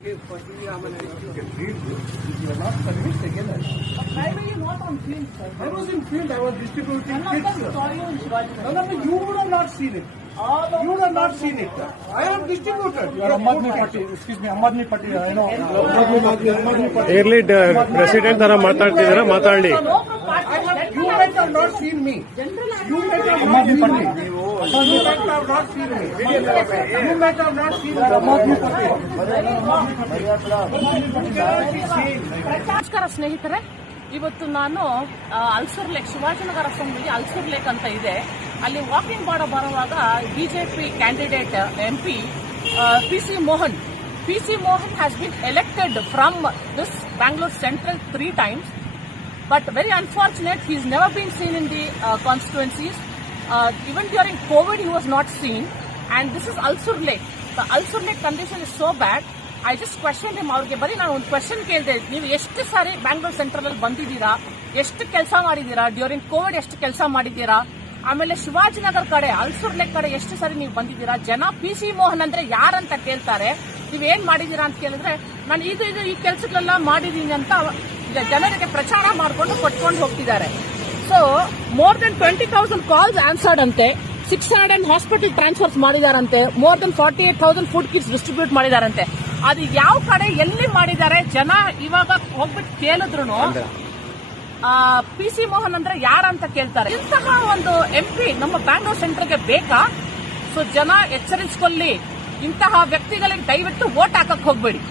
You can read this. If you are not convinced, again, I- Why were you not on field, sir? I was in field, I was distributing None of them kits. saw you in Shivaji No, no, no, you would have not seen it. All of You would have not seen it. I have distributed. You are Aam Aadmi Party excuse me Aam Aadmi Party ಏನೋ ಇರ್ಲಿ president ತರ ಮಾತಾಡ್ತಿದ್ದೀರಾ ಮಾತಾಡಿ No from party. I have, you might have not seen me. You might have not seen me. You might have not seen me. You might have not seen me. Aam Aadmi Party ನಮಸ್ಕಾರ ಸ್ನೇಹಿತರೆ, ಇವತ್ತು ನಾನು Ulsoor lake, Shivajinagar ಸಂಬಂಧಿ Ulsoor lake ಅಂತ ಇದೆ. ಅಲ್ಲಿ walking ಮಾಡೋ ಬರುವಾಗ BJP candidate M P P C Mohan P C Mohan has been elected from this Bangalore central three times but very unfortunate he is never been seen in the constituencies even during COVID he was not seen and this is Ulsoor lake Ulsoor lake condition is so bad i just question time ಅವ್ರಿಗೆ ಬರೀ ನಾನು ಒಂದು question ಕೇಳಿದೆ. ನೀವು ಎಷ್ಟು ಸಾರಿ Bangalore central ಬಂದಿದ್ದೀರಾ? ಎಷ್ಟು ಕೆಲಸ ಮಾಡಿದ್ದೀರಾ? ಡ್ಯೂರಿಂಗ್ ಕೋವಿಡ್ ಎಷ್ಟು ಕೆಲಸ ಮಾಡಿದ್ದೀರಾ? ಆಮೇಲೆ ಶಿವಾಜಿನಗರ್ ಕಡೆ ಅಲ್ಸೂರ್ ಲೇಕ್ ಕಡೆ ಎಷ್ಟು ಸಾರಿ ನೀವು ಬಂದಿದ್ದೀರಾ? ಜನ ಪಿ ಸಿ ಮೋಹನ್ ಅಂದ್ರೆ ಯಾರಂತ ಕೇಳ್ತಾರೆ. ನೀವೇನ್ ಮಾಡಿದೀರಾ ಅಂತ ಕೇಳಿದ್ರೆ, ನಾನು ಇದು ಇದು ಈ ಕೆಲಸಗಳೆಲ್ಲ ಮಾಡಿದೀನಿ ಅಂತ ಜನರಿಗೆ ಪ್ರಚಾರ ಮಾಡಿಕೊಂಡು ಕೊಟ್ಕೊಂಡು ಹೋಗ್ತಿದ್ದಾರೆ. So more than twenty thousand calls answered ಅಂತೆ. Six hundred hospital transfers ಮಾಡಿದಾರಂತೆ. More than forty eight thousand food kits distribute ಮಾಡಿದಾರಂತೆ. ಅದು ಯಾವ ಕಡೆ ಎಲ್ಲಿ ಮಾಡಿದ್ದಾರೆ ಜನ ಇವಾಗ ಹೋಗ್ಬಿಟ್ಟು ಕೇಳಿದ್ರು ಪಿ ಸಿ ಮೋಹನ್ ಅಂದ್ರೆ ಯಾರಂತ ಕೇಳ್ತಾರೆ? ಇಂತಹ ಒಂದು ಎಂಪಿ ನಮ್ಮ ಬ್ಯಾಂಗ್ಳೂರ್ ಸೆಂಟರ್ಗೆ ಬೇಕಾ? ಸೊ ಜನ ಎಚ್ಚರಿಸಿಕೊಳ್ಳಿ. ಇಂತಹ ವ್ಯಕ್ತಿಗಳಿಗೆ ದಯವಿಟ್ಟು ವೋಟ್ ಹಾಕಕ್ ಹೋಗ್ಬೇಡಿ.